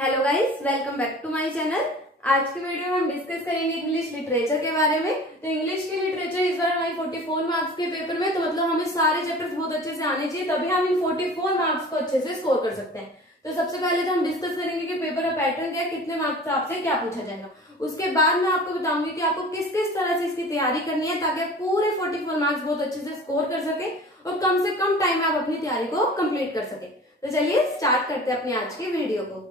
Hello guys, welcome back to my channel. आज की video में हम डिस्कस करेंगे इंग्लिश लिटरेचर के बारे में। तो इंग्लिश की लिटरेचर इस बार हमारी 44 मार्क्स के पेपर में, तो मतलब हमें सारे चैप्टर्स बहुत अच्छे से आने चाहिए, तभी हम इन 44 मार्क्स को अच्छे से स्कोर कर सकते हैं। तो सबसे पहले तो हम डिस्कस करेंगे कि पेपर का पैटर्न क्या है, कितने मार्क्स आपसे क्या पूछा जाएगा। उसके बाद मैं आपको बताऊंगी कि आपको किस किस तरह से इसकी तैयारी करनी है ताकि आप पूरे 44 मार्क्स बहुत अच्छे से स्कोर कर सके और कम से कम टाइम में आप अपनी तैयारी को कंप्लीट कर सके। तो चलिए स्टार्ट करते हैं अपनी आज की वीडियो को।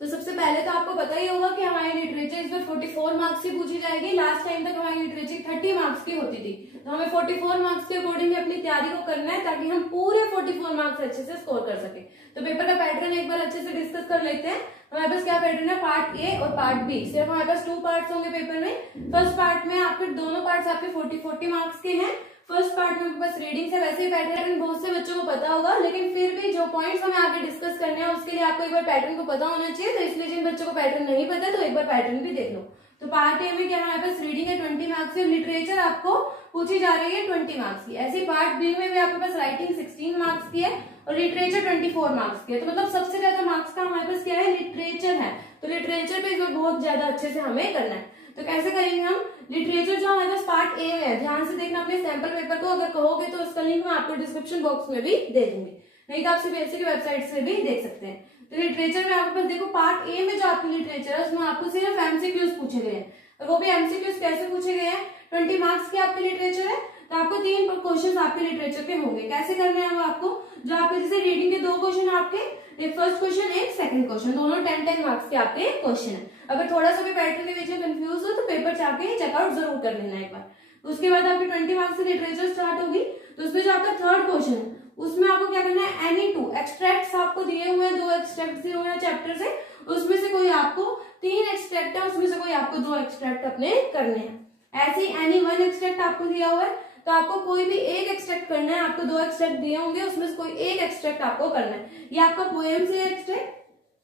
तो सबसे पहले तो आपको पता ही होगा कि हमारी लिटरेचर इस बार 44 मार्क्स की पूछी जाएगी। लास्ट टाइम तक हमारी लिटरेचर 30 मार्क्स की होती थी, तो हमें 44 मार्क्स के अकॉर्डिंग अपनी तैयारी को करना है ताकि हम पूरे 44 मार्क्स अच्छे से स्कोर कर सके। तो पेपर का पैटर्न एक बार अच्छे से डिस्कस कर लेते हैं। हमारे पास क्या पैटर्न है, पार्ट ए और पार्ट बी। सिर्फ हमारे पास 2 पार्ट्स होंगे पेपर में। फर्स्ट पार्ट में आपके दोनों पार्ट्स आपके 40 मार्क्स के हैं। फर्स्ट पार्ट में बस रीडिंग से वैसे ही पैटर्न बहुत से बच्चों को पता होगा, लेकिन फिर भी जो पॉइंट्स हमें आगे डिस्कस करने हैं उसके लिए आपको एक बार पैटर्न को पता होना चाहिए। तो इसलिए जिन बच्चों को पैटर्न नहीं पता तो एक बार पैटर्न भी देख लो। तो पार्ट ए में क्या हमारे पास रीडिंग है 20 मार्क्स की, लिटरेचर आपको पूछी जा रही है 20 मार्क्स की। ऐसे पार्ट बी में भी आपके पास राइटिंग 16 मार्क्स की है और लिटरेचर 24 मार्क्स की है। तो मतलब सबसे ज्यादा मार्क्स का हमारे पास क्या है, लिटरेचर है। तो लिटरेचर पे इसमें बहुत ज्यादा अच्छे से हमें करना है। तो कैसे करेंगे हम, लिटरेचर जो हमारे पास पार्ट ए में है, ध्यान से देखना अपने सैंपल पेपर को। अगर कहोगे तो उसका लिंक मैं आपको डिस्क्रिप्शन बॉक्स में भी दे दूंगी, नहीं तो आप सीबीएसई की वेबसाइट से भी देख सकते हैं। तो लिटरेचर में आपके पास देखो, पार्ट ए में जो आपकी लिटरेचर है उसमें आपको सिर्फ एमसीक्यूज पूछे गए हैं। और वो भी एमसीक्यूज कैसे पूछे गए हैं, 20 मार्क्स की आपकी लिटरेचर है तो आपको 3 क्वेश्चन आपके लिटरेचर के होंगे। कैसे करने हैं वो आपको, जो आपके जैसे रीडिंग के 2 क्वेश्चन आपके, एक फर्स्ट क्वेश्चन एक सेकंड क्वेश्चन, दोनों 10-10 मार्क्स के आपके क्वेश्चन है। अगर थोड़ा सा भी पैटर्न के बीच में कंफ्यूज हो तो पेपर जाके चेकआउट जरूर कर लेना एक बार। उसके बाद आपकी 20 मार्क्स की लिटरेचर स्टार्ट होगी। तो उसमें जो आपका थर्ड क्वेश्चन है उसमें आपको क्या करना है, एनी 2 एक्सट्रैक्ट्स आपको दिए हुए हैं, 2 एक्सट्रैक्ट दिए हुए हैं चैप्टर से, उसमें से कोई आपको 3 एक्सट्रैक्ट है, उसमें से कोई आपको 2 एक्सट्रैक्ट अपने करने हैं। ऐसे एनी 1 एक्सट्रैक्ट आपको दिया हुआ है तो आपको कोई भी एक एक्सट्रैक्ट करना है। आपको 2 एक्सट्रैक्ट दिए होंगे, उसमें से कोई एक एक्सट्रैक्ट आपको करना है। ये आपका पोएम से एक्सट्रैक्ट,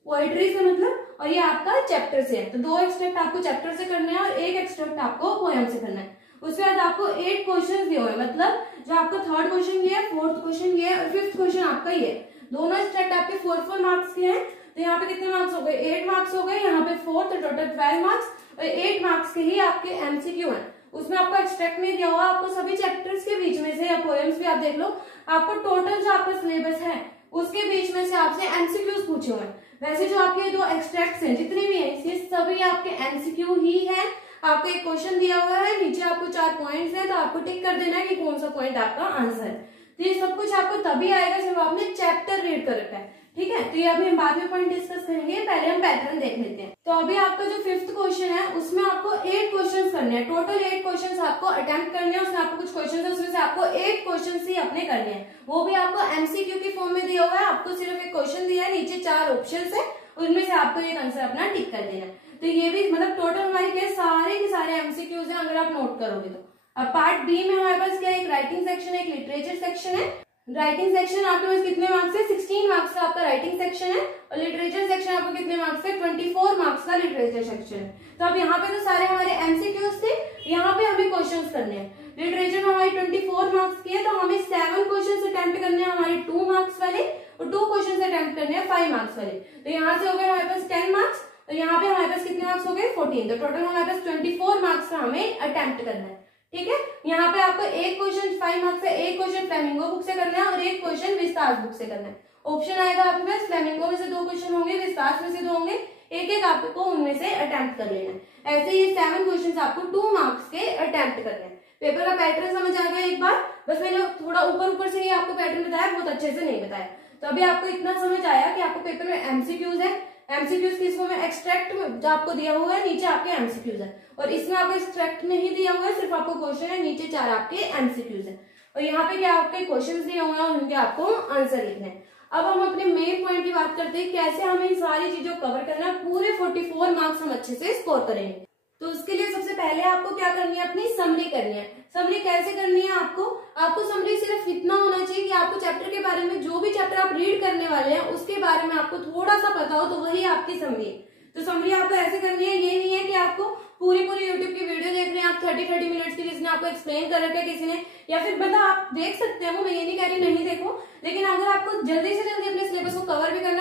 पोएट्री से मतलब, और ये आपका चैप्टर से है। तो 2 एक्सट्रैक्ट आपको चैप्टर से करने हैं और एक एक्सट्रैक्ट आपको पोएम से करना है। उसके बाद आपको 8 क्वेश्चन दिए हुए, मतलब जो आपको थर्ड क्वेश्चन ये है, फोर्थ क्वेश्चन ये है और फिफ्थ क्वेश्चन आपका ये है। दोनों एक्सट्रैक्ट आपके 4-4 मार्क्स के हैं। तो यहाँ पे कितने मार्क्स हो गए, 8 मार्क्स हो गए, यहाँ पे 4, तो टोटल 12 मार्क्स और 8 मार्क्स के ही आपके एमसीक्यू है। उसमें आपको एक्सट्रैक्ट में दिया हुआ, आपको सभी चैप्टर्स के बीच में से या पोएम्स भी आप देख लो, आपको टोटल जो आपका सिलेबस है उसके बीच में से आपसे एमसीक्यूज पूछे हुए हैं। वैसे जो आपके 2 एक्सट्रैक्ट्स हैं जितने भी हैं ये सभी आपके एमसीक्यू ही है। आपको एक क्वेश्चन दिया हुआ है, नीचे आपको 4 पॉइंट्स हैं, तो आपको टिक कर देना है कि कौन सा पॉइंट आपका आंसर है। तो ये सब कुछ आपको तभी आएगा जब आपने चैप्टर रीड कर रखा है, ठीक है। तो ये अभी हम बाद में पॉइंट डिस्कस करेंगे, पहले हम पैटर्न देख लेते हैं। तो अभी आपका जो 5th क्वेश्चन है उसमें आपको 8 क्वेश्चन करने हैं। टोटल 8 क्वेश्चन आपको अटेम्प्ट करने हैं। उसमें आपको कुछ क्वेश्चन है उसमें से आपको 8 क्वेश्चन ही अपने करने हैं। वो भी आपको एमसीक्यू की फॉर्म में दिया हुआ है। आपको सिर्फ एक क्वेश्चन दिया है, नीचे 4 ऑप्शन है, उनमें से आपको एक आंसर अपना टिक कर देना है। तो ये भी मतलब टोटल हमारे क्या सारे के सारे एमसीक्यूज हैं अगर आप नोट करोगे तो। अब पार्ट बी में हमारे पास क्या है, एक राइटिंग सेक्शन है, एक लिटरेचर सेक्शन है। राइटिंग सेक्शन आपके पास कितने मार्क्स है, 16 मार्क्स का आपका राइटिंग सेक्शन है और लिटरेचर सेक्शन आपको कितने मार्क्स है, 24 मार्क्स का लिटरेचर सेक्शन है। तो अब यहाँ पे तो सारे हमारे एमसीक्यूज थे, यहाँ पे हमें क्वेश्चंस करने हैं। लिटरेचर में हमारी 24 मार्क्स की है तो हमें 7 क्वेश्चन अटेम्प्ट करने हैं हमारे 2 मार्क्स वाले और 2 क्वेश्चन अटेम्प्ट करने हैं 5 मार्क्स वाले। तो यहाँ से हो गए हमारे पास 10 मार्क्स और यहाँ पे हमारे पास कितने मार्क्स हो गए, 14। तो टोटल हमारे पास 24 मार्क्स का हमें अटेम्प्ट करना है, ठीक है। यहाँ पे आपको एक क्वेश्चन 5 मार्क्स है, एक क्वेश्चन फ्लेमिंगो बुक से करना है और एक क्वेश्चन विस्तार बुक से करना है। ऑप्शन आएगा आपके पास, फ्लेमिंगो में से 2 क्वेश्चन होंगे, विस्तार में से 2 होंगे, एक एक आपको उनमें से अटेम्प्ट कर लेना है। ऐसे ये 7 क्वेश्चन आपको 2 मार्क्स के अटेम्प्ट करने हैं। पेपर का पैटर्न समझ आ गया एक बार, बस मैंने थोड़ा ऊपर से ही आपको पैटर्न बताया, बहुत अच्छे से नहीं बताया। तो अभी आपको इतना समझ आया कि आपको पेपर में एमसीक्यूज है। एमसीक्यूज किस फॉर्म में, एक्सट्रैक्ट जो आपको दिया हुआ है, नीचे आपके एमसीक्यूज है और इसमें आपको एक्सट्रैक्ट नहीं दिया हुआ है, सिर्फ आपको क्वेश्चन है, नीचे 4 आपके एमसीक्यूज है और यहाँ पे क्या आपके क्वेश्चन दिए हुए हैं और उनके आपको आंसर लिखने हैं। अब हम अपने मेन पॉइंट की बात करते हैं, कैसे हमें इन सारी चीजों को कवर करना है, पूरे 44 मार्क्स हम अच्छे से स्कोर करेंगे। तो उसके लिए सबसे पहले आपको क्या करनी है, अपनी समरी करनी है। समरी कैसे करनी है, आपको समरी सिर्फ इतना होना चाहिए कि आपको चैप्टर के बारे में, जो भी चैप्टर आप रीड करने वाले हैं उसके बारे में आपको थोड़ा सा पता हो, तो वही आपकी समरी है। तो समरी आपको ऐसे करनी है, ये नहीं है कि आपको पूरी यूट्यूब की वीडियो देख रहे हैं आप 30-30 मिनट्स की, जिसने आपको एक्सप्लेन कर रखा है किसी ने, या फिर मतलब आप देख सकते हैं वो, मैं ये नहीं कह रही नहीं देखो, लेकिन अगर आपको जल्दी से जल्दी अपने सिलेबस को कवर भी करना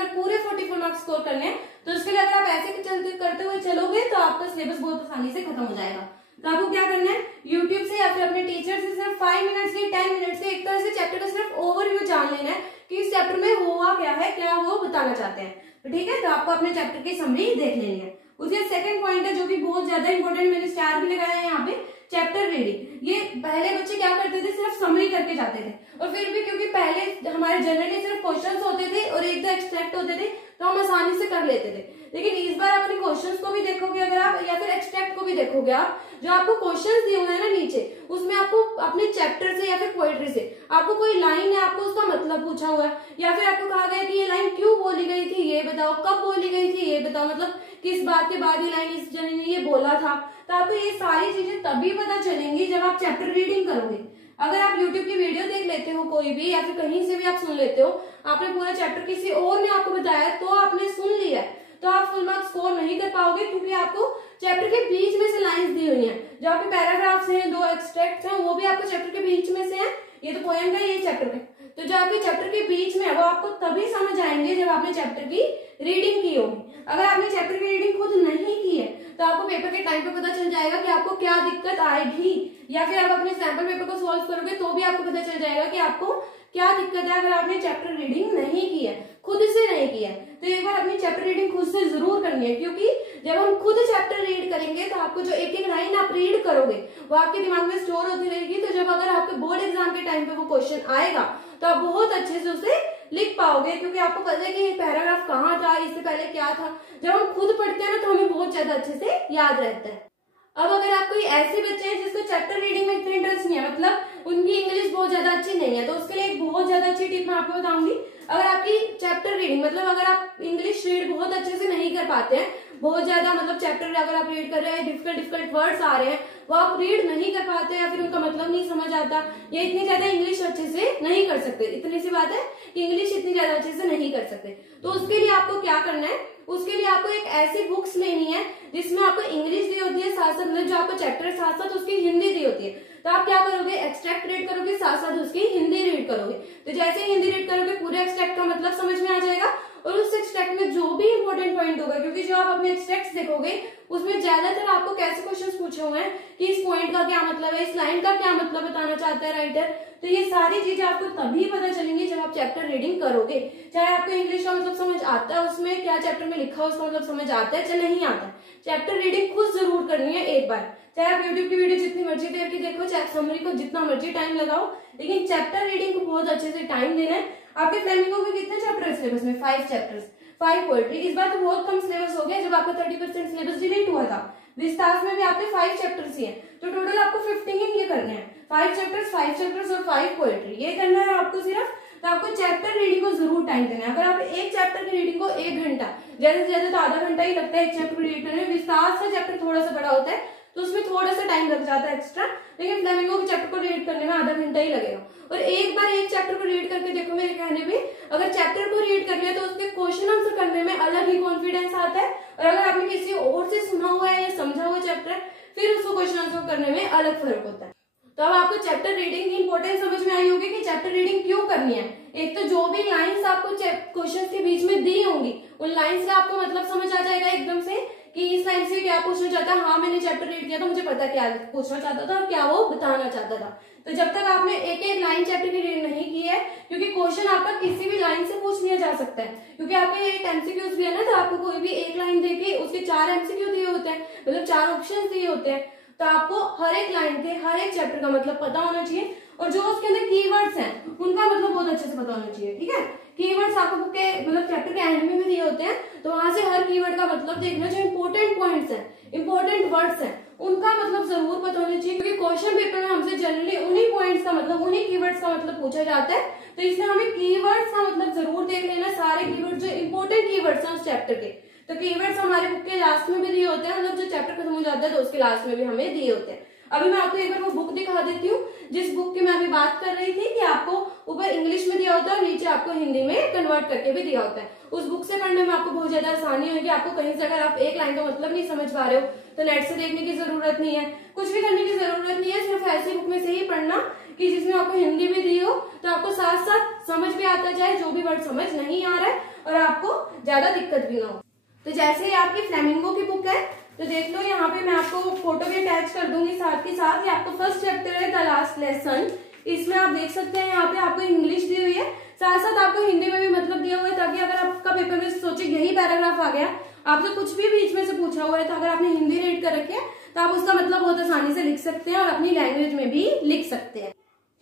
स्कोर करने हैं, तो उसके लिए अगर आप ऐसे चलते करते हुए चलोगे तो आपका सिलेबस बहुत आसानी से खत्म हो जाएगा। तो आपको क्या करना है, यूट्यूब से या फिर अपने टीचर से सिर्फ 5 मिनट से 10 मिनट से एक तरह से चैप्टर का सिर्फ ओवरव्यू जान लेना है कि इस चैप्टर में हुआ क्या है, क्या वो बताना चाहते हैं। तो ठीक है, तो आपको अपने चैप्टर की समरी देख लेनी है। उसके सेकंड पॉइंट है जो कि बहुत ज्यादा इंपॉर्टेंट, मैंने स्टार भी लगाया है यहाँ पे, चैप्टर रीडिंग। ये पहले बच्चे क्या करते थे, सिर्फ समरी करके जाते थे, और फिर भी क्योंकि पहले हमारे जनरली सिर्फ क्वेश्चंस होते थे और एक दो एक्सट्रैक्ट होते थे तो हम आसानी से कर लेते थे। लेकिन इस बार अपने क्वेश्चंस को भी देखोगे अगर आप, या फिर एक्सट्रैक्ट को भी देखोगे आप, जो आपको क्वेश्चंस दिए हुए हैं ना नीचे, उसमें आपको अपने चैप्टर से या फिर पोएट्री से आपको कोई लाइन है, आपको उसका मतलब पूछा हुआ है, या फिर आपको कहा गया कि ये लाइन क्यों बोली गई थी ये बताओ, कब बोली गई थी ये बताओ, मतलब किस बात के बाद ये लाइन इस जने ने ये बोला था। तो आपको ये सारी चीजें तभी पता चलेंगी जब आप चैप्टर रीडिंग करोगे। अगर आप YouTube की वीडियो देख लेते हो कोई भी, या फिर कहीं से भी आप सुन लेते हो, आपने पूरा चैप्टर किसी और ने आपको बताया तो आपने सुन लिया है, तो आप फुल मार्क्स स्कोर नहीं कर पाओगे, क्योंकि आपको चैप्टर के बीच में से लाइंस दी हुई हैं, जो आपके पैराग्राफ्स हैं, 2 एक्सट्रैक्ट्स हैं, वो भी आपको चैप्टर के बीच में से हैं। ये तो पोएम का, ये चैप्टर का, तो जो आपके चैप्टर के बीच में है वो आपको तभी समझ आएंगे जब आपने चैप्टर की रीडिंग की होगी। अगर आपने चैप्टर की रीडिंग खुद नहीं की है तो आपको पेपर के टाइम पे पता चल जाएगा कि आपको क्या दिक्कत आएगी, या फिर आप अपने सैंपल पेपर को सॉल्व करोगे तो भी आपको पता चल जाएगा कि आपको क्या दिक्कत है अगर आपने चैप्टर रीडिंग नहीं की है, खुद से नहीं किया है। तो एक बार अपनी चैप्टर रीडिंग खुद से जरूर करनी है, क्योंकि जब हम खुद चैप्टर रीड करेंगे तो आपको जो एक एक लाइन आप रीड करोगे वो आपके दिमाग में स्टोर होती रहेगी। तो जब अगर आपके बोर्ड एग्जाम के टाइम पे वो क्वेश्चन आएगा तो आप बहुत अच्छे से उसे लिख पाओगे, क्योंकि आपको पता है कि ये पैराग्राफ कहाँ था, इससे पहले क्या था। जब हम खुद पढ़ते हैं ना तो हमें बहुत ज्यादा अच्छे से याद रहता है। अब अगर आप कोई ऐसे बच्चे हैं जिसको चैप्टर रीडिंग में इतना इंटरेस्ट नहीं है, मतलब उनकी इंग्लिश बहुत ज्यादा अच्छी नहीं है, तो उसके लिए एक बहुत ज्यादा अच्छी टिप मैं आपको बताऊंगी। अगर आपकी चैप्टर रीडिंग, मतलब अगर आप इंग्लिश रीड बहुत अच्छे से नहीं कर पाते हैं, बहुत ज्यादा मतलब चैप्टर अगर आप रीड कर रहे हैं, डिफिकल्ट वर्ड्स आ रहे हैं, वो आप रीड नहीं कर पाते या फिर उनका मतलब नहीं समझ आता, या इतनी ज्यादा इंग्लिश अच्छे से नहीं कर सकते, इतनी सी बात है कि इंग्लिश इतनी ज्यादा अच्छे से नहीं कर सकते, तो उसके लिए आपको क्या करना है, उसके लिए आपको एक ऐसी बुक्स लेनी है जिसमें आपको इंग्लिश दी होती है, साथ साथ मतलब जो आपको चैप्टर साथ साथ उसकी हिंदी दी होती है। तो आप क्या करोगे, एक्सट्रैक्ट रीड करोगे, साथ साथ उसकी हिंदी रीड करोगे। तो जैसे ही हिंदी रीड करोगे पूरे एक्सट्रैक्ट का मतलब समझ में आ जाएगा, और उस एक्सट्रैक्ट में जो भी इंपॉर्टेंट पॉइंट होगा, क्योंकि जो आप अपने एक्सट्रैक्ट देखोगे उसमें ज्यादातर आपको कैसे क्वेश्चंस पूछे हुए हैं कि इस पॉइंट का क्या मतलब है, इस लाइन का क्या मतलब बताना चाहता है राइटर। तो ये सारी चीजें आपको तभी पता चलेंगी जब आप चैप्टर रीडिंग करोगे। चाहे आपको इंग्लिश का मतलब समझ आता है, उसमें क्या चैप्टर में लिखा है उसका मतलब समझ आता है, चाहे नहीं आता है, चैप्टर रीडिंग खुद जरूर करनी है एक बार। चाहे आप यूट्यूब की वीडियो जितनी मर्जी देर की देखो, चाहे समरी को जितना मर्जी टाइम लगाओ, लेकिन चैप्टर रीडिंग को बहुत अच्छे से टाइम देना है। आपके फ्लेमिंगो के कितने चैप्टर है सिलेबस में, 5 चैप्टर्स, 5 पोएट्री। इस बार तो बहुत कम सिलेबस हो गया, जब आपका 30% सिलेबस डिलीट हुआ था। विस्तार में भी आपके 5 चैप्टर्स ही हैं, तो टोटल आपको 15 ये करने हैं, 5 चैप्टर्स और 5 पोएट्री, ये करना है आपको सिर्फ। तो आपको चैप्टर रीडिंग को जरूर टाइम देना है। अगर आप एक चैप्टर की रीडिंग को 1 घंटा, ज्यादा से ज्यादा तो आधा घंटा ही लगता है एक चैप्टर रीड करने में। विस्तार का चैप्टर थोड़ा सा बड़ा होता है तो उसमें थोड़ा सा टाइम लग जाता है एक्स्ट्रा, लेकिन फ्लेमिंगो के चैप्टर को रीड करने में आधा घंटा ही लगेगा। और एक बार एक चैप्टर को रीड करके देखो, मेरे कहने पे अगर चैप्टर को रीड कर लिया तो उसके क्वेश्चन आंसर करने में अलग ही कॉन्फिडेंस आता है, और अगर आपने किसी और से सुना हुआ है या समझा हुआ चैप्टर, फिर उसको क्वेश्चन आंसर करने में अलग फर्क होता है। तो अब आपको चैप्टर रीडिंग की इंपॉर्टेंस समझ में आई होगी कि चैप्टर रीडिंग क्यों करनी है। एक तो जो भी लाइंस आपको क्वेश्चन के बीच में दी होंगी, उन लाइंस का आपको मतलब समझ आ जाएगा एकदम से कि इस लाइन से क्या पूछना चाहता है। हाँ, मैंने चैप्टर रीड किया तो मुझे पता क्या पूछना चाहता था और क्या वो बताना चाहता था। तो जब तक आपने एक एक लाइन चैप्टर की रीड नहीं की है, क्योंकि क्वेश्चन आपका किसी भी लाइन से पूछ लिया जा सकता है, क्योंकि आपका ये एमसीक्यूज भी है ना, तो आपको कोई भी एक लाइन देके उसके 4 एमसीक्यू दिए होते हैं, मतलब 4 ऑप्शन दिए होते हैं। तो आपको हर एक लाइन के हर एक चैप्टर का मतलब पता होना चाहिए, और जो उसके अंदर कीवर्ड्स हैं उनका मतलब बहुत अच्छे से पता होना चाहिए। ठीक है, कीवर्ड्स आपको बुक के मतलब चैप्टर के एंड में भी दिए होते हैं, तो वहां से हर कीवर्ड का मतलब देखना। जो इंपॉर्टेंट पॉइंट्स हैं, इंपॉर्टेंट वर्ड्स हैं, उनका मतलब जरूर पता होना चाहिए, क्योंकि क्वेश्चन पेपर में हमसे जनरली उन्हीं पॉइंट्स का मतलब, उन्हीं कीवर्ड्स का मतलब पूछा जाता है। तो इसलिए हमें कीवर्ड्स का मतलब जरूर देख लेना, सारे कीवर्ड जो इंपॉर्टेंट कीवर्ड्स हैं उस चैप्टर के। तो कीवर्ड्स हमारे बुक के लास्ट में भी दिए होते हैं, मतलब जो चैप्टर खत्म हो जाता है तो उसके लास्ट में भी हमें दिए होते हैं। अभी मैं आपको एक बार वो बुक दिखा देती हूँ जिस बुक की मैं अभी बात कर रही थी कि आपको ऊपर इंग्लिश में दिया होता है और नीचे आपको हिंदी में कन्वर्ट करके भी दिया होता है। उस बुक से पढ़ने में आपको बहुत ज्यादा आसानी होगी। आपको कहीं से अगर आप एक लाइन का मतलब नहीं समझ पा रहे हो तो नेट से देखने की जरूरत नहीं है, कुछ भी करने की जरूरत नहीं है, सिर्फ ऐसी बुक में से ही पढ़ना कि जिसमें आपको हिंदी भी दी हो, तो आपको साथ साथ समझ भी आता जाए जो भी वर्ड समझ नहीं आ रहा है, और आपको ज्यादा दिक्कत भी ना हो। तो जैसे ही आपकी फ्लेमिंगो की बुक है, तो देख लो यहाँ पे मैं आपको फोटो भी अटैच कर दूंगी साथ के साथ। ये आपको फर्स्ट चैप्टर है द लास्ट लेसन, इसमें आप देख सकते हैं यहाँ पे आपको इंग्लिश दी हुई है, साथ साथ आपको हिंदी में भी मतलब दिया हुआ है, ताकि अगर आपका पेपर में सोचे यही पैराग्राफ आ गया, आपसे कुछ भी बीच में से पूछा हुआ है, तो अगर आपने हिंदी रीड कर रखी है तो आप उसका मतलब बहुत आसानी से लिख सकते हैं और अपनी लैंग्वेज में भी लिख सकते हैं।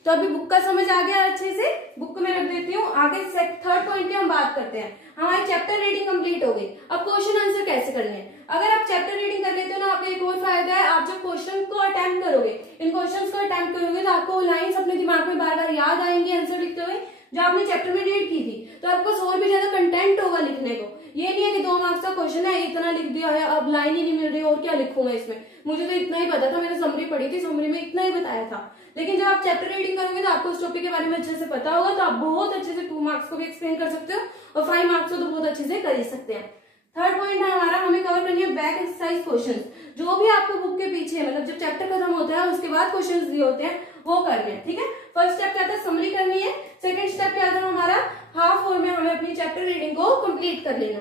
तो अभी बुक का समझ आ गया अच्छे से, बुक को मैं रख देती हूँ। आगे थर्ड पॉइंट की हम बात करते हैं। हमारी चैप्टर रीडिंग कंप्लीट हो गई, अब क्वेश्चन आंसर कैसे करने हैं। अगर आप चैप्टर रीडिंग कर लेते हो ना, आपका एक और फायदा है, आप जब क्वेश्चन को अटेम्प्ट करोगे, इन क्वेश्चंस को अटेम्प्ट करोगे तो आपको लाइंस अपने दिमाग में बार बार याद आएंगी आंसर लिखते हुए, जो आपने चैप्टर में रीड की थी। तो आपको और भी ज्यादा कंटेंट होगा लिखने को। ये नहीं है कि 2 मार्क्स का क्वेश्चन है, इतना लिख दिया है, अब लाइन ही नहीं मिल रही और क्या लिखूं मैं इसमें, मुझे तो इतना ही पता था, मैंने समरी पढ़ी थी, समरी में इतना ही बताया था। लेकिन जब आप चैप्टर रीडिंग करोगे तो आपको उस टॉपिक के बारे में अच्छे से पता होगा, तो आप बहुत अच्छे से 2 मार्क्स को भी एक्सप्लेन कर सकते हो और 5 मार्क्स को तो बहुत अच्छे से कर ही सकते हैं। थर्ड पॉइंट है हमारा, हमें कवर करनी है बैक एक्सरसाइज क्वेश्चन। जो भी आपको बुक के पीछे मतलब जब चैप्टर खत्म होता है उसके बाद क्वेश्चन दिए होते हैं वो करने हैं, ठीक है। फर्स्ट स्टेप क्या था, समरी करनी है। सेकंड स्टेप क्या था हमारा, हाफ आवर में हमें अपनी चैप्टर रीडिंग को कंप्लीट कर लेना।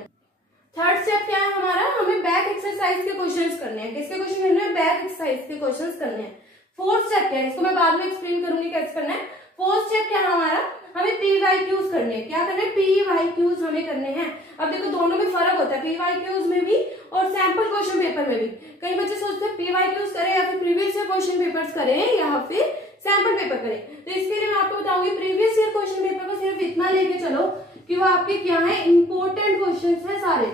थर्ड स्टेप क्या है हमारा, हमें बैक एक्सरसाइज के क्वेश्चंस करने हैं। किसके क्वेश्चन करने हैं, बैक एक्सरसाइज के क्वेश्चंस करने हैं। फोर्थ स्टेप क्या है, इसको मैं बाद में एक्सप्लेन करूंगी कैसे करना है। फोर्थ स्टेप क्या है हमारा, हमें PYQs करने हैं। क्या करना है, PYQs हमें करने हैं। अब देखो दोनों में फर्क होता है, PYQs में भी और सैंपल क्वेश्चन पेपर में भी। कई बच्चे सोचते हैं PYQs करें या फिर प्रीवियस ईयर क्वेश्चन पेपर्स करें या फिर सैंपल पेपर करें। तो इसके लिए मैं आपको बताऊंगी, प्रीवियस ईयर क्वेश्चन पेपर को सिर्फ इतना लेके चलो कि वो आपके क्या है, इंपॉर्टेंट क्वेश्चन है सारे,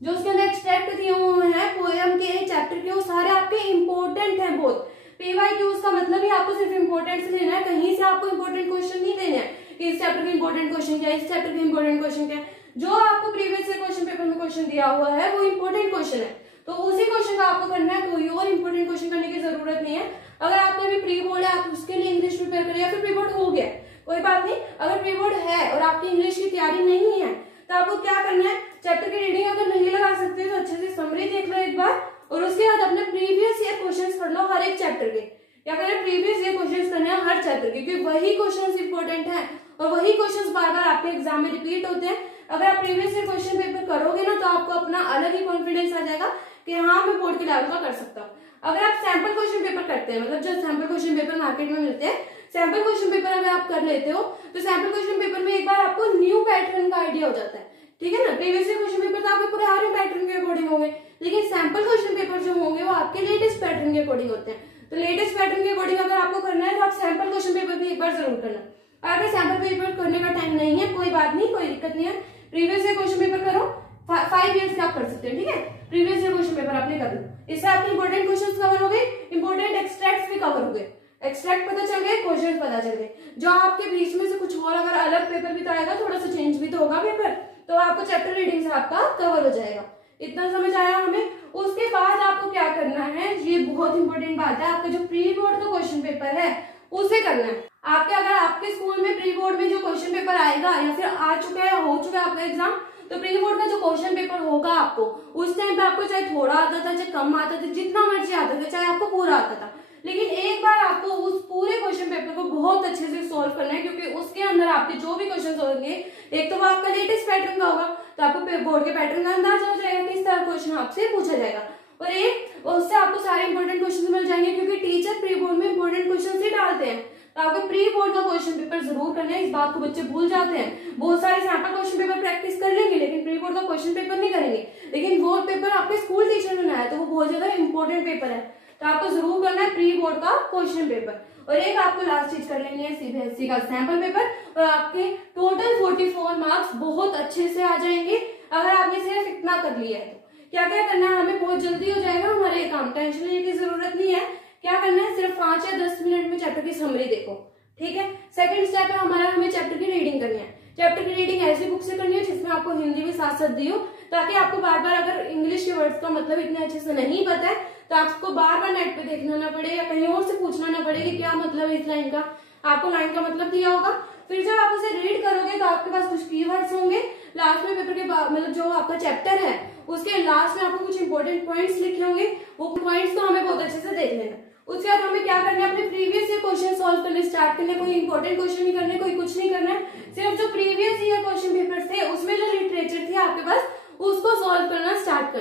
जो उसके अंदर एक्सट्रैक्ट दिए हुए हैं पोएम के, चैप्टर के, वो सारे आपके इंपॉर्टेंट हैं बहुत। PYQs का मतलब ही आपको सिर्फ इंपॉर्टेंट लेना है, कहीं से आपको इंपॉर्टेंट क्वेश्चन नहीं देने हैं कि इस चैप्टर के इंपॉर्टेंट क्वेश्चन क्या है, इस चैप्टर के इंपॉर्टेंट क्वेश्चन क्या है। जो आपको प्रीवियस ईयर क्वेश्चन पेपर में क्वेश्चन दिया हुआ है वो इंपॉर्टेंट क्वेश्चन है, तो उसी क्वेश्चन का आपको करना है, कोई और इंपॉर्टेंट क्वेश्चन करने की जरूरत नहीं है। अगर आपके अभी प्री बोर्ड है, आप उसके लिए इंग्लिश प्रिपेयर करें, या फिर प्री बोर्ड हो गया कोई बात नहीं, अगर प्री बोर्ड है और आपकी इंग्लिश की तैयारी नहीं है तो आपको क्या करना है, चैप्टर की रीडिंग अगर नहीं लगा सकते तो अच्छे से समरी देख लो एक बार, और उसके बाद अपने प्रीवियस ईयर क्वेश्चंस पढ़ लो हर एक चैप्टर के। क्या करें, प्रीवियस ईयर क्वेश्चंस करने हैं हर चैप्टर के, क्योंकि वही क्वेश्चंस इंपॉर्टेंट हैं और वही क्वेश्चंस बार बार आपके एग्जाम में रिपीट होते हैं। अगर आप प्रीवियस ईयर क्वेश्चन पेपर करोगे ना, तो आपको अपना अलग ही कॉन्फिडेंस आ जाएगा कि हाँ मैं बोर्ड के लेवल का कर सकता हूँ। अगर आप सैंपल क्वेश्चन पेपर करते हैं, मतलब जो सैंपल क्वेश्चन पेपर मार्केट में मिलते हैं, सैंपल क्वेश्चन पेपर अगर आप कर लेते हो तो सैंपल क्वेश्चन पेपर में एक बार आपको न्यू पैटर्न का आइडिया हो जाता है, ठीक है ना। प्रीवियस ईयर क्वेश्चन पेपर तो आपके पुराने पैटर्न के अकॉर्डिंग होंगे, लेकिन सैंपल क्वेश्चन पेपर जो होंगे वो आपके लेटेस्ट पैटर्न के अकॉर्डिंग होते हैं। तो लेटेस्ट पैटर्न के अकॉर्डिंग अगर आपको करना है तो आप सैंपल क्वेश्चन पेपर भी एक बार जरूर करना। अगर सैंपल पेपर करने का टाइम नहीं है कोई बात नहीं, कोई दिक्कत नहीं है, प्रीवियस ईयर क्वेश्चन पेपर करो, 5 ईयर्स का आप कर सकते हैं, ठीक है। प्रीवियस ईयर क्वेश्चन पेपर आपने कर लो, इससे आपके इंपॉर्टेंट क्वेश्चंस कवर हो गए, इंपॉर्टेंट एक्सट्रैक्ट्स भी कवर हो गए, एक्सट्रैक्ट पता चल गए, क्वेश्चन पता चल गए। जो आपके बीच में से कुछ और अगर अलग पेपर भी तो आएगा, थोड़ा सा चेंज भी तो होगा पेपर, तो आपको चैप्टर रीडिंग से आपका कवर हो जाएगा। इतना समझ आया हमें। उसके बाद आपको क्या करना है, ये बहुत इंपॉर्टेंट बात है, आपका जो प्री बोर्ड का क्वेश्चन पेपर है उसे करना है। आपके अगर आपके स्कूल में प्री बोर्ड में जो क्वेश्चन पेपर आएगा या फिर आ चुका है, हो चुका है आपका एग्जाम, तो प्री बोर्ड का जो क्वेश्चन पेपर होगा आपको उस टाइम पे आपको चाहे थोड़ा आता था, चाहे कम आता था, जितना मर्जी आता था, चाहे आपको पूरा आता था, लेकिन एक बार आपको उस पूरे क्वेश्चन पेपर को बहुत अच्छे से सॉल्व करना है, क्योंकि उसके अंदर आपके जो भी क्वेश्चन होंगे, एक तो वो आपका लेटेस्ट पैटर्न का होगा, तो आपको बोर्ड के पैटर्न का अंदाजा हो जाएगा किस तरह क्वेश्चन आपसे पूछा जाएगा, और एक उससे आपको सारे इंपॉर्टेंट क्वेश्चन मिल जाएंगे, क्योंकि टीचर प्री बोर्ड में इंपॉर्टेंट क्वेश्चन ही डालते हैं। तो आपको प्री बोर्ड का क्वेश्चन पेपर जरूर करना है, इस बात को बच्चे भूल जाते हैं। बहुत सारे सैंपल क्वेश्चन पेपर प्रैक्टिस कर लेंगे लेकिन प्री बोर्ड का क्वेश्चन पेपर नहीं करेंगे, लेकिन वो पेपर आपके स्कूल टीचर ने बनाया तो वो बहुत ज्यादा इंपॉर्टेंट पेपर है, तो आपको जरूर करना है प्री बोर्ड का क्वेश्चन पेपर। और एक आपको लास्ट चीज कर लेनी है CBSE का सैंपल पेपर, और आपके टोटल 44 मार्क्स बहुत अच्छे से आ जाएंगे अगर आपने सिर्फ इतना कर लिया है। तो क्या क्या करना है, हमें बहुत जल्दी हो जाएगा हमारे ये काम, टेंशन लेने की जरूरत नहीं है। क्या करना है, सिर्फ 5 या 10 मिनट में चैप्टर की समरी देखो, ठीक है। सेकंड स्टेप है हमारा, हमें चैप्टर की रीडिंग करनी है। चैप्टर की रीडिंग ऐसी बुक से करनी है जिसमें आपको हिंदी भी साथ साथ दी हो, ताकि आपको बार बार अगर इंग्लिश के वर्ड्स का मतलब इतने अच्छे से नहीं पता है तो आपको बार बार नेट पे देखना ना पड़े या कहीं और से पूछना ना पड़े कि क्या मतलब है इस लाइन का, आपको लाइन का मतलब दिया होगा। फिर जब आप उसे रीड करोगे तो आपके पास कुछ कीवर्ड्स होंगे, लास्ट में पेपर के मतलब जो आपका चैप्टर है उसके लास्ट में आपको कुछ इंपॉर्टेंट पॉइंट्स लिखे होंगे, वो पॉइंट्स तो हमें बहुत अच्छे से देख लेना। उसके बाद हमें क्या करना है, अपने प्रीवियस ईयर क्वेश्चन सॉल्व करने स्टार्ट करने, कोई इंपॉर्टेंट क्वेश्चन नहीं करने, कोई कुछ नहीं करना है, सिर्फ जो प्रीवियस ईयर क्वेश्चन पेपर थे उसमें जो लिटरेचर थी आपके पास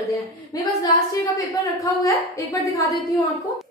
दिया है। मेरे पास लास्ट ईयर का पेपर रखा हुआ है, एक बार दिखा देती हूँ आपको।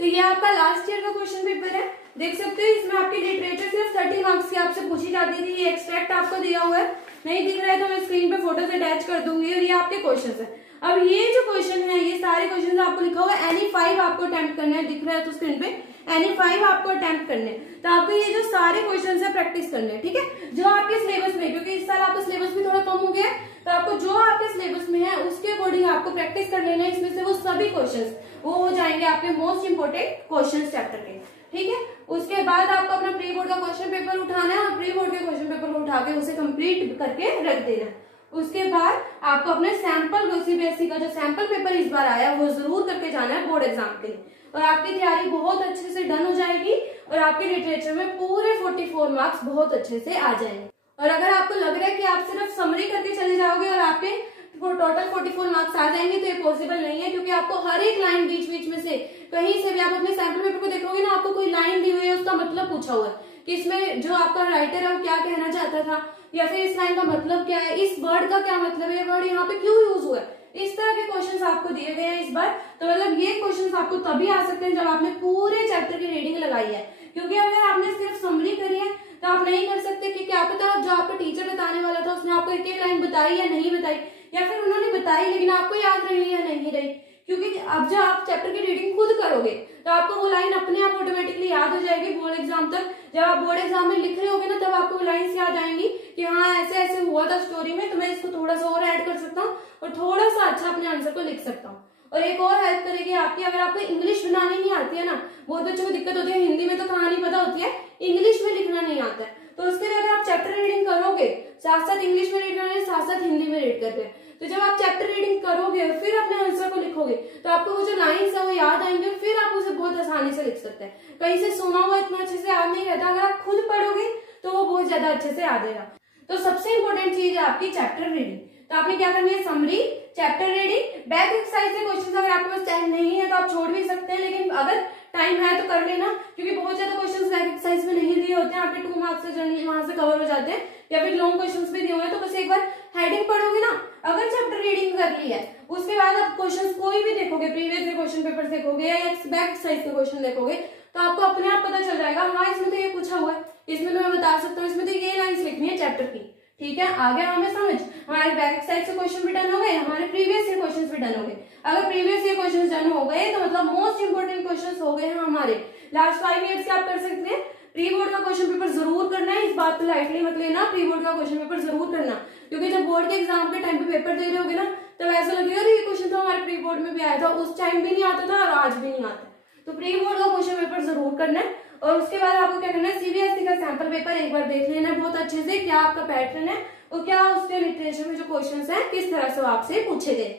तो ये आपका लास्ट ईयर का क्वेश्चन पेपर है, देख सकते हो। इसमें आपकी लिटरेचर सिर्फ 30 मार्क्स की आपसे पूछी जाती थी। ये एक्सट्रैक्ट आपको दिया हुआ है, नहीं दिख रहा है तो मैं स्क्रीन पे फोटो से अटैच कर दूंगी। और ये आपके क्वेश्चन है। अब ये जो क्वेश्चन है, ये सारे क्वेश्चन आपको लिखा हुआ है एनी 5 आपको अटेम्प्ट करना है, दिख रहा है तो स्क्रीन पे एनी 5 आपको अटेम्प्ट करने हैं। तो आपको ये जो सारे क्वेश्चन है प्रैक्टिस करने हैं, ठीक है। जो आपके सिलेबस में, क्योंकि इस साल आपका सिलेबस भी थोड़ा कम हो गया है, तो आपको जो आपके सिलेबस में है उसके अकॉर्डिंग आपको प्रैक्टिस कर लेना है। इसमें से वो सभी क्वेश्चन वो हो जाएंगे आपके मोस्ट इंपोर्टेंट क्वेश्चन चैप्टर के, ठीक है। उसके बाद आपको अपना प्री बोर्ड का क्वेश्चन पेपर उठाना है और प्री बोर्ड के क्वेश्चन पेपर को उठा के उसे कंप्लीट करके रख देना है। उसके बाद आपको अपने सैंपल सीबीएसई का जो सैंपल पेपर इस बार आया वो जरूर करके जाना है बोर्ड एग्जाम के लिए, और आपकी तैयारी बहुत अच्छे से डन हो जाएगी और आपके लिटरेचर में पूरे 44 मार्क्स बहुत अच्छे से आ जाएंगे। और अगर आपको लग रहा है कि आप सिर्फ समरी करके चले जाओगे और आपके टोटल 44 मार्क्स आ जाएंगे, तो ये पॉसिबल नहीं है, क्योंकि आपको हर एक लाइन बीच बीच में से कहीं से भी आप अपने सैंपल पेपर को देखोगे ना, आपको कोई लाइन दी हुई है, उसका मतलब पूछा हुआ है कि इसमें जो आपका राइटर है वो क्या कहना चाहता था, या फिर इस लाइन का मतलब क्या है, इस वर्ड का क्या मतलब है, ये वर्ड यहाँ पे क्यों यूज हुआ है। इस तरह के क्वेश्चंस आपको दिए गए हैं इस बार। तो मतलब ये क्वेश्चंस आपको तभी आ सकते हैं जब आपने पूरे चैप्टर की रीडिंग लगाई है, क्योंकि अगर आपने सिर्फ समरी करी है तो आप नहीं कर सकते कि क्या पता जो आपका टीचर बताने वाला था उसने आपको एक एक लाइन बताई या नहीं बताई, या फिर उन्होंने बताई लेकिन आपको याद रही या नहीं रही। क्योंकि अब जब आप चैप्टर की रीडिंग खुद करोगे तो आपको वो लाइन अपने आप ऑटोमेटिकली याद हो जाएगी बोर्ड एग्जाम तक। जब आप बोर्ड एग्जाम में लिख रहे होगे ना, तब आपको वो लाइन्स याद आएंगी कि हाँ ऐसे ऐसे हुआ था स्टोरी में, तो मैं इसको थोड़ा सा और ऐड कर सकता हूँ और थोड़ा सा अच्छा अपने आंसर को लिख सकता हूँ। और एक और हेल्प करेगी आपकी, अगर आपको इंग्लिश बनानी नहीं आती है ना, बहुत बच्चों को दिक्कत होती है, हिंदी में तो कहानी पता होती है, इंग्लिश में लिखना नहीं आता है, तो उसके लिए अगर आप चैप्टर रीडिंग करोगे, साथ साथ इंग्लिश में रीड करना, साथ साथ हिंदी में रीड करते हैं, तो जब आप चैप्टर रीडिंग करोगे और फिर अपने आंसर को लिखोगे तो आपको वो जो लाइन्स है वो याद आएंगे, फिर आप उसे बहुत आसानी से लिख सकते हैं। कहीं से सुना हुआ इतना अच्छे से याद नहीं रहता, अगर आप खुद पढ़ोगे तो वो बहुत ज्यादा अच्छे से याद रहेगा। तो सबसे इंपॉर्टेंट चीज है आपकी चैप्टर रीडिंग। तो आपने क्या करनी है, summary, chapter reading, back exercise के क्वेश्चन अगर आपके पास टाइम नहीं है तो आप छोड़ भी सकते हैं, लेकिन अगर टाइम है तो कर लेना, क्योंकि बहुत ज्यादा क्वेश्चंस बैक एक्सरसाइज में नहीं दिए होते हैं, आपके 2 मार्क्स से जनरली वहां से कवर हो जाते हैं, या फिर लॉन्ग क्वेश्चंस भी दिए हुए हैं। तो बस एक बार हेडिंग पढ़ोगे ना, अगर चैप्टर रीडिंग कर ली है उसके बाद आप क्वेश्चंस कोई भी देखोगे, प्रीवियस क्वेश्चन पेपर देखोगे या बैक एक्सरसाइज के क्वेश्चन देखोगे, तो आपको अपने आप पता चल जाएगा हाँ इसमें तो ये पूछा हुआ है, इसमें तो मैं बता सकता हूँ, इसमें तो ये लाइन्स लिखनी है चैप्टर की, ठीक है। आगे हमें समझ, हमारे बैक एक्सरसाइज से क्वेश्चन भी डन हो गए, हमारे प्रीवियस ईयर क्वेश्चंस भी डन हो गए। अगर प्रीवियस ईयर क्वेश्चंस डन हो गए तो मतलब मोस्ट इंपोर्टेंट क्वेश्चंस हो गए हैं हमारे लास्ट 5 ईयर्स के। आप कर सकते हैं, प्री बोर्ड का क्वेश्चन पेपर जरूर करना है, इस बात को लाइटली मत लेना, प्री बोर्ड का क्वेश्चन पेपर जरूर करना, क्योंकि जब बोर्ड के एग्जाम के टाइम पे पेपर दे रहे होगे ना, तब ऐसा लगेगा ये क्वेश्चन तो हमारे प्री बोर्ड में भी आया था, उस टाइम भी नहीं आता था और आज भी नहीं आता। तो प्री बोर्ड का क्वेश्चन पेपर जरूर करना है। और उसके बाद आपको क्या करना है, सीबीएसई का सैंपल पेपर एक बार देख लेना है बहुत अच्छे से, क्या आपका पैटर्न है और क्या उसके लिटरेचर में जो क्वेश्चंस हैं किस तरह से आपसे पूछे गए,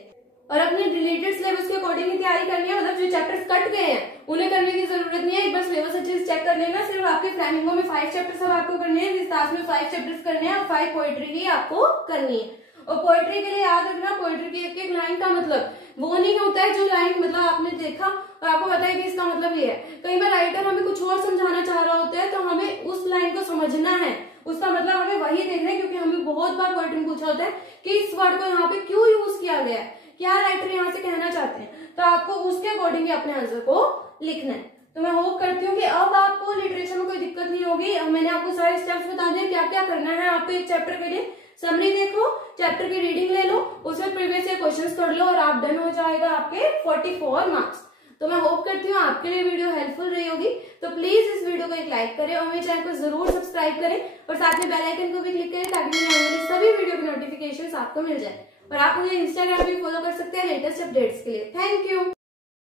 और अपने रिलेटेड सिलेबस के अकॉर्डिंग ही तैयारी करनी है। मतलब जो चैप्टर्स कट गए हैं उन्हें करने की जरूरत नहीं है, एक बार सिलेबस अच्छे से चेक कर लेना। सिर्फ आपके फ्लैमिंगो में 5 चैप्टर्स अब आपको करने हैं, विस्तार में 5 चैप्टर्स करने हैं और 5 पोएट्री ही आपको करनी है। और पोएट्री के लिए याद रखना, पोएट्री की एक एक लाइन का मतलब वो नहीं होता है जो लाइन मतलब आपने देखा और आपको पता है कि इसका मतलब ये है। कई बार राइटर हमें कुछ और समझाना चाह रहा होता है, तो हमें उस लाइन को समझना है, उसका मतलब हमें वही देखना है, क्योंकि हमें बहुत बार पोएट्री पूछा होता है कि इस वर्ड को यहाँ पे क्यों यूज किया गया है, क्या राइटर यहाँ से कहना चाहते हैं, तो आपको उसके अकॉर्डिंग अपने आंसर को लिखना है। तो मैं होप करती हूँ कि अब आपको लिटरेचर में कोई दिक्कत नहीं होगी। मैंने आपको सारे स्टेप्स बता दिए क्या क्या करना है आपको एक चैप्टर के लिए। समरी देखो, चैप्टर की रीडिंग ले लो, उसमें प्रीवियस ईयर क्वेश्चंस कर लो और आप डन हो जाएगा आपके 44 मार्क्स। तो मैं होप करती हूँ आपके लिए वीडियो हेल्पफुल रही होगी। तो प्लीज इस वीडियो को एक लाइक करें और मेरे चैनल को जरूर सब्सक्राइब करें और साथ में बेल आइकन को भी क्लिक करें ताकि मेरे आने वाली सभी वीडियो की नोटिफिकेशन आपको मिल जाए। और आप मुझे इंस्टाग्राम पे फॉलो कर सकते हैं लेटेस्ट अपडेट्स के लिए। Thank you.